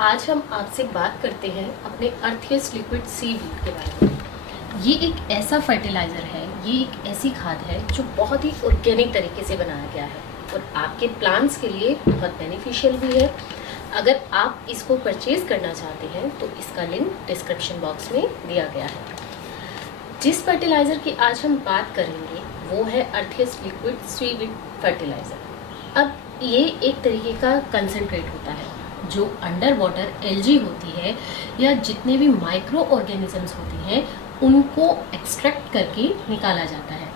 आज हम आपसे बात करते हैं अपने अर्थियस लिक्विड सीवीड के बारे में। ये एक ऐसा फर्टिलाइज़र है, ये एक ऐसी खाद है जो बहुत ही ऑर्गेनिक तरीके से बनाया गया है और आपके प्लांट्स के लिए बहुत बेनिफिशियल भी है। अगर आप इसको परचेज़ करना चाहते हैं तो इसका लिंक डिस्क्रिप्शन बॉक्स में दिया गया है। जिस फर्टिलाइज़र की आज हम बात करेंगे वो है अर्थियस लिक्विड सीवीड फर्टिलाइज़र। अब ये एक तरीके का कंसनट्रेट होता है जो अंडर वाटर एल्गी होती है या जितने भी माइक्रो ऑर्गेनिजम्स होती हैं उनको एक्सट्रैक्ट करके निकाला जाता है।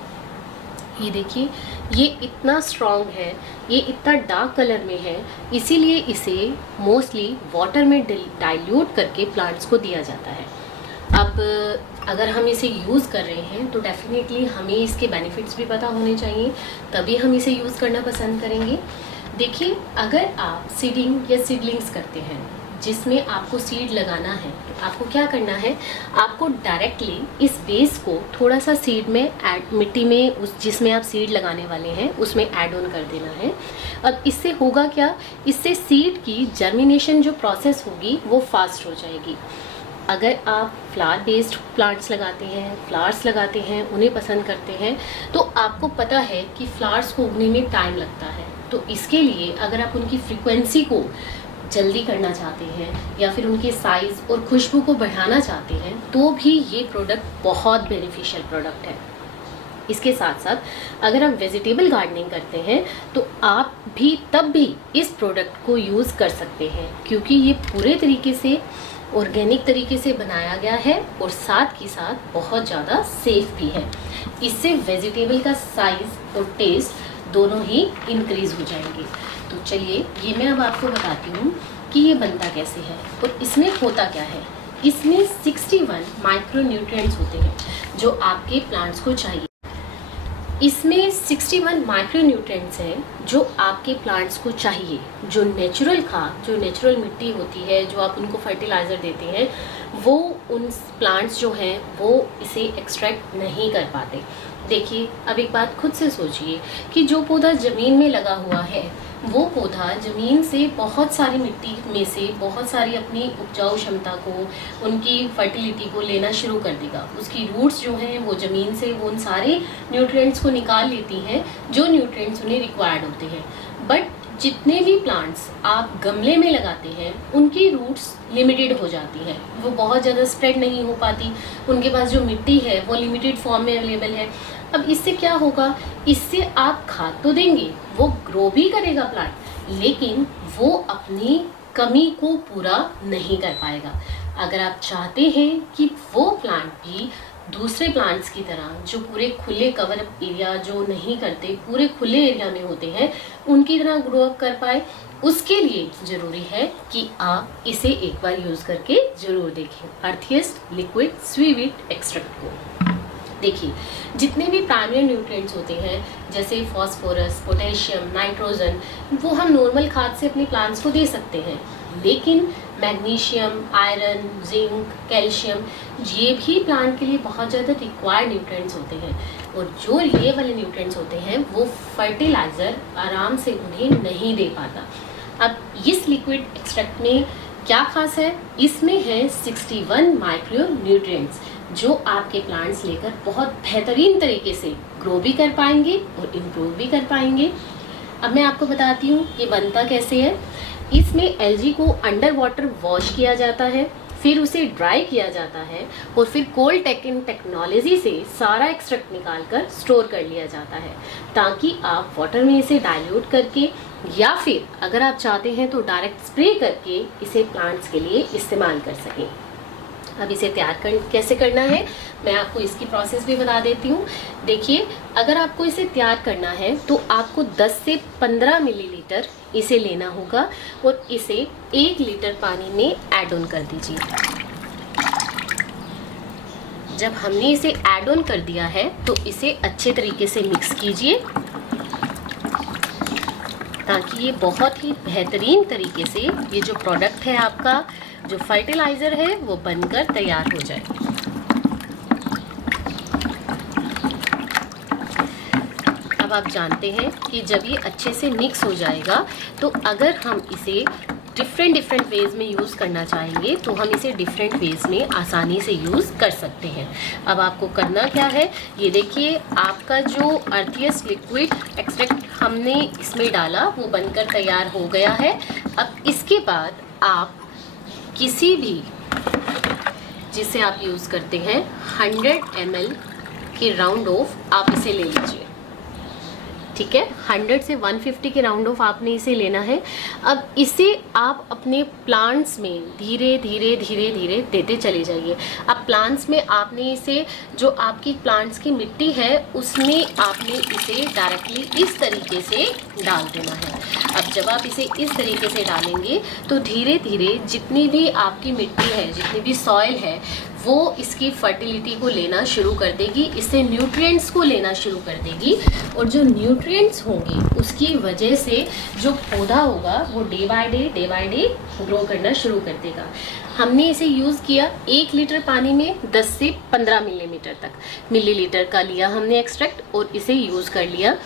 ये देखिए, ये इतना स्ट्रॉन्ग है, ये इतना डार्क कलर में है, इसीलिए इसे मोस्टली वाटर में डाइल्यूट करके प्लांट्स को दिया जाता है। अब अगर हम इसे यूज़ कर रहे हैं तो डेफिनेटली हमें इसके बेनिफिट्स भी पता होने चाहिए, तभी हम इसे यूज़ करना पसंद करेंगे। देखिए, अगर आप सीडिंग या सीडलिंग्स करते हैं जिसमें आपको सीड लगाना है तो आपको क्या करना है, आपको डायरेक्टली इस बेस को थोड़ा सा सीड में मिट्टी में उस जिसमें आप सीड लगाने वाले हैं उसमें ऐड ऑन कर देना है। अब इससे होगा क्या, इससे सीड की जर्मिनेशन जो प्रोसेस होगी वो फास्ट हो जाएगी। अगर आप फ्लावर बेस्ड प्लांट्स लगाते हैं, फ्लावर्स लगाते हैं, उन्हें पसंद करते हैं तो आपको पता है कि फ्लावर्स को उगने में टाइम लगता है। तो इसके लिए अगर आप उनकी फ्रीक्वेंसी को जल्दी करना चाहते हैं या फिर उनके साइज़ और खुशबू को बढ़ाना चाहते हैं तो भी ये प्रोडक्ट बहुत बेनिफिशियल प्रोडक्ट है। इसके साथ साथ अगर आप वेजिटेबल गार्डनिंग करते हैं तो आप भी तब भी इस प्रोडक्ट को यूज़ कर सकते हैं क्योंकि ये पूरे तरीके से ऑर्गेनिक तरीके से बनाया गया है और साथ ही साथ बहुत ज़्यादा सेफ भी है। इससे वेजिटेबल का साइज़ और टेस्ट दोनों ही इंक्रीज़ हो जाएंगे। तो चलिए, ये मैं अब आपको बताती हूँ कि ये बनता कैसे है और इसमें होता क्या है। इसमें 61 माइक्रो न्यूट्रिएंट्स होते हैं जो आपके प्लांट्स को चाहिए। इसमें 61 माइक्रो न्यूट्रिएंट्स हैं जो आपके प्लांट्स को चाहिए। जो नेचुरल खाद, जो नेचुरल मिट्टी होती है, जो आप उनको फर्टिलाइज़र देते हैं, वो उन प्लांट्स जो हैं वो इसे एक्सट्रैक्ट नहीं कर पाते। देखिए, अब एक बात खुद से सोचिए कि जो पौधा ज़मीन में लगा हुआ है वो पौधा ज़मीन से बहुत सारी मिट्टी में से बहुत सारी अपनी उपजाऊ क्षमता को, उनकी फर्टिलिटी को लेना शुरू कर देगा। उसकी रूट्स जो हैं वो ज़मीन से वो उन सारे न्यूट्रिएंट्स को निकाल लेती हैं जो न्यूट्रिएंट्स उन्हें रिक्वायर्ड होते हैं। बट जितने भी प्लांट्स आप गमले में लगाते हैं उनकी रूट्स लिमिटेड हो जाती हैं, वो बहुत ज़्यादा स्प्रेड नहीं हो पाती, उनके पास जो मिट्टी है वो लिमिटेड फॉर्म में अवेलेबल है। अब इससे क्या होगा, इससे आप खाद तो देंगे, वो ग्रो भी करेगा प्लांट, लेकिन वो अपनी कमी को पूरा नहीं कर पाएगा। अगर आप चाहते हैं कि वो प्लांट भी दूसरे प्लांट्स की तरह जो पूरे खुले कवर एरिया जो नहीं करते, पूरे खुले एरिया में होते हैं, उनकी तरह ग्रो अप कर पाए, उसके लिए ज़रूरी है कि आप इसे एक बार यूज़ करके ज़रूर देखें, अर्थियस लिक्विड सीवीड एक्सट्रैक्ट को। देखिए, जितने भी प्राइमरी न्यूट्रिएंट्स होते हैं जैसे फास्फोरस, पोटेशियम, नाइट्रोजन, वो हम नॉर्मल खाद से अपने प्लांट्स को दे सकते हैं, लेकिन मैग्नीशियम, आयरन, जिंक, कैल्शियम, ये भी प्लांट के लिए बहुत ज़्यादा रिक्वायर्ड न्यूट्रिएंट्स होते हैं और जो ये वाले न्यूट्रिएंट्स होते हैं वो फर्टिलाइज़र आराम से उन्हें नहीं दे पाता। अब इस लिक्विड एक्सट्रैक्ट में क्या खास है, इसमें है 61 माइक्रो न्यूट्रिएंट्स जो आपके प्लांट्स लेकर बहुत बेहतरीन तरीके से ग्रो भी कर पाएंगे और इम्प्रूव भी कर पाएंगे। अब मैं आपको बताती हूँ ये बनता कैसे है। इसमें एल्गी को अंडर वाटर वॉश किया जाता है, फिर उसे ड्राई किया जाता है और फिर कोल्ड टेक्नोलॉजी से सारा एक्सट्रैक्ट निकाल कर स्टोर कर लिया जाता है ताकि आप वाटर में इसे डाइल्यूट करके या फिर अगर आप चाहते हैं तो डायरेक्ट स्प्रे करके इसे प्लांट्स के लिए इस्तेमाल कर सकें। अब इसे तैयार कैसे करना है मैं आपको इसकी प्रोसेस भी बता देती हूँ। देखिए, अगर आपको इसे तैयार करना है तो आपको 10 से 15 मिलीलीटर इसे लेना होगा और इसे 1 लीटर पानी में ऐड ऑन कर दीजिए। जब हमने इसे ऐड ऑन कर दिया है तो इसे अच्छे तरीके से मिक्स कीजिए ताकि ये बहुत ही बेहतरीन तरीके से ये जो प्रोडक्ट है आपका, जो फर्टिलाइज़र है, वो बनकर तैयार हो जाए। अब आप जानते हैं कि जब ये अच्छे से मिक्स हो जाएगा तो अगर हम इसे डिफरेंट वेज में यूज़ करना चाहेंगे तो हम इसे डिफरेंट वेज में आसानी से यूज़ कर सकते हैं। अब आपको करना क्या है, ये देखिए आपका जो अर्थियस लिक्विड एक्सट्रैक्ट हमने इसमें डाला वो बनकर तैयार हो गया है। अब इसके बाद आप किसी भी जिसे आप यूज़ करते हैं 100 ml के राउंड ऑफ आप इसे ले लीजिए, ठीक है। 100 से 150 के राउंड ऑफ आपने इसे लेना है। अब इसे आप अपने प्लांट्स में धीरे धीरे देते चले जाइए। अब प्लांट्स में आपने इसे, जो आपकी प्लांट्स की मिट्टी है उसमें आपने इसे डायरेक्टली इस तरीके से डाल देना है। अब जब आप इसे इस तरीके से डालेंगे तो धीरे धीरे जितनी भी आपकी मिट्टी है, जितनी भी सॉइल है, वो इसकी फर्टिलिटी को लेना शुरू कर देगी, इससे न्यूट्रिएंट्स को लेना शुरू कर देगी। और जो न्यूट्रिएंट्स होंगे उसकी वजह से जो पौधा होगा वो डे बाय डे ग्रो करना शुरू कर देगा। हमने इसे यूज़ किया 1 लीटर पानी में 10 से 15 मिलीलीटर का लिया हमने एक्सट्रैक्ट और इसे यूज़ कर लिया।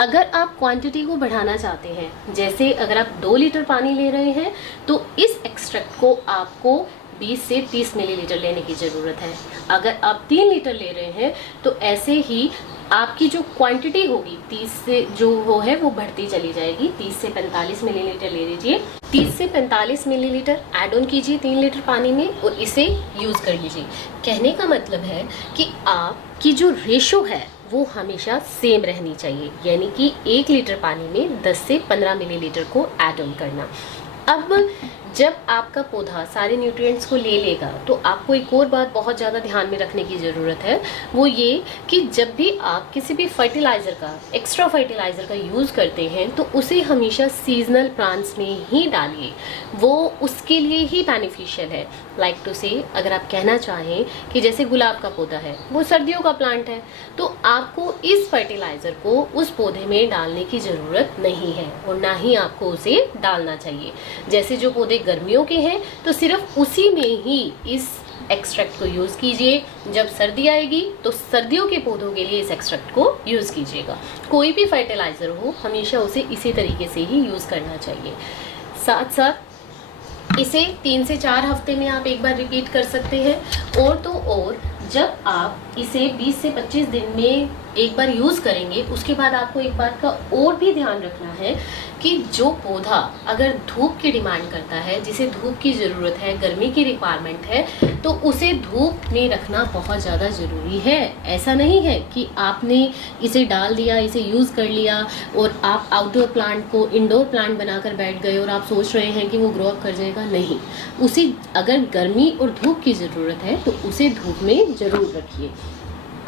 अगर आप क्वांटिटी को बढ़ाना चाहते हैं, जैसे अगर आप 2 लीटर पानी ले रहे हैं तो इस एक्सट्रैक्ट को आपको 20 से 30 मिलीलीटर लेने की ज़रूरत है। अगर आप 3 लीटर ले रहे हैं तो ऐसे ही आपकी जो क्वांटिटी होगी 30 से जो वो है वो बढ़ती चली जाएगी। 30 से 45 मिलीलीटर ले लीजिए, 30 से 45 मिलीलीटर ऐड ऑन कीजिए 3 लीटर पानी में और इसे यूज़ कर लीजिए। कहने का मतलब है कि आपकी जो रेशो है वो हमेशा सेम रहनी चाहिए, यानी कि 1 लीटर पानी में 10 से 15 मिलीलीटर को ऐड ऑन करना। अब जब आपका पौधा सारे न्यूट्रिएंट्स को ले लेगा तो आपको एक और बात बहुत ज़्यादा ध्यान में रखने की ज़रूरत है, वो ये कि जब भी आप किसी भी फर्टिलाइज़र का, एक्स्ट्रा फर्टिलाइज़र का यूज़ करते हैं तो उसे हमेशा सीजनल प्लांट्स में ही डालिए, वो उसके लिए ही बेनिफिशियल है। लाइक टू से, अगर आप कहना चाहें कि जैसे गुलाब का पौधा है वो सर्दियों का प्लांट है तो आपको इस फर्टिलाइज़र को उस पौधे में डालने की ज़रूरत नहीं है और ना ही आपको उसे डालना चाहिए। जैसे जो पौधे गर्मियों के हैं तो सिर्फ उसी में ही इस एक्सट्रैक्ट को यूज़ कीजिए। जब सर्दी आएगी तो सर्दियों के पौधों के लिए इस एक्सट्रैक्ट को यूज़ कीजिएगा। कोई भी फर्टिलाइज़र हो हमेशा उसे इसी तरीके से ही यूज़ करना चाहिए। साथ साथ इसे 3 से 4 हफ्ते में आप एक बार रिपीट कर सकते हैं। और तो और जब आप इसे 20 से 25 दिन में एक बार यूज़ करेंगे उसके बाद आपको एक बात का और भी ध्यान रखना है कि जो पौधा अगर धूप की डिमांड करता है, जिसे धूप की ज़रूरत है, गर्मी की रिक्वायरमेंट है, तो उसे धूप में रखना बहुत ज़्यादा ज़रूरी है। ऐसा नहीं है कि आपने इसे डाल दिया, इसे यूज़ कर लिया और आप आउटडोर प्लांट को इंडोर प्लांट बनाकर बैठ गए और आप सोच रहे हैं कि वो ग्रो अप कर जाएगा। नहीं, उसे अगर गर्मी और धूप की ज़रूरत है तो उसे धूप में ज़रूर रखिए।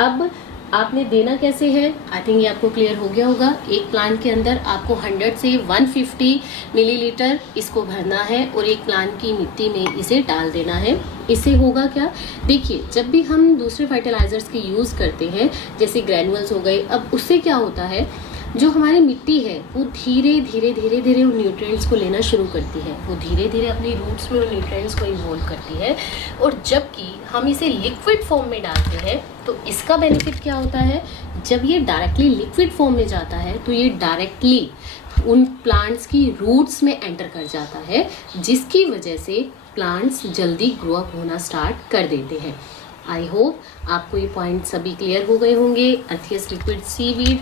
अब आपने देना कैसे है, आई थिंक ये आपको क्लियर हो गया होगा। एक प्लांट के अंदर आपको 100 से 150 मिलीलीटर इसको भरना है और एक प्लांट की मिट्टी में इसे डाल देना है। इससे होगा क्या, देखिए जब भी हम दूसरे फर्टिलाइजर्स के यूज़ करते हैं जैसे ग्रैनुअल्स हो गए, अब उससे क्या होता है, जो हमारी मिट्टी है वो धीरे धीरे उन न्यूट्रिएंट्स को लेना शुरू करती है, वो धीरे धीरे अपनी रूट्स में उन न्यूट्रिएंट्स को इन्वॉल्व करती है। और जबकि हम इसे लिक्विड फॉर्म में डालते हैं तो इसका बेनिफिट क्या होता है, जब ये डायरेक्टली लिक्विड फॉर्म में जाता है तो ये डायरेक्टली उन प्लांट्स की रूट्स में एंटर कर जाता है, जिसकी वजह से प्लांट्स जल्दी ग्रो अप होना स्टार्ट कर देते हैं। आई होप आपको ये पॉइंट सभी क्लियर हो गए होंगे। अर्थियस लिक्विड सीवीड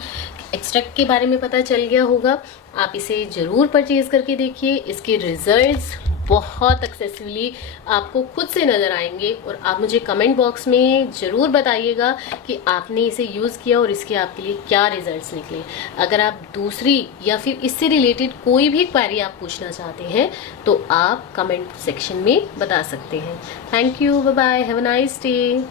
एक्सट्रैक्ट के बारे में पता चल गया होगा। आप इसे ज़रूर परचेज़ करके देखिए, इसके रिजल्ट्स बहुत एक्सेसिवली आपको खुद से नज़र आएंगे और आप मुझे कमेंट बॉक्स में ज़रूर बताइएगा कि आपने इसे यूज़ किया और इसके आपके लिए क्या रिजल्ट्स निकले। अगर आप दूसरी या फिर इससे रिलेटेड कोई भी क्वेरी आप पूछना चाहते हैं तो आप कमेंट सेक्शन में बता सकते हैं। Thank you, bye bye, have a nice day.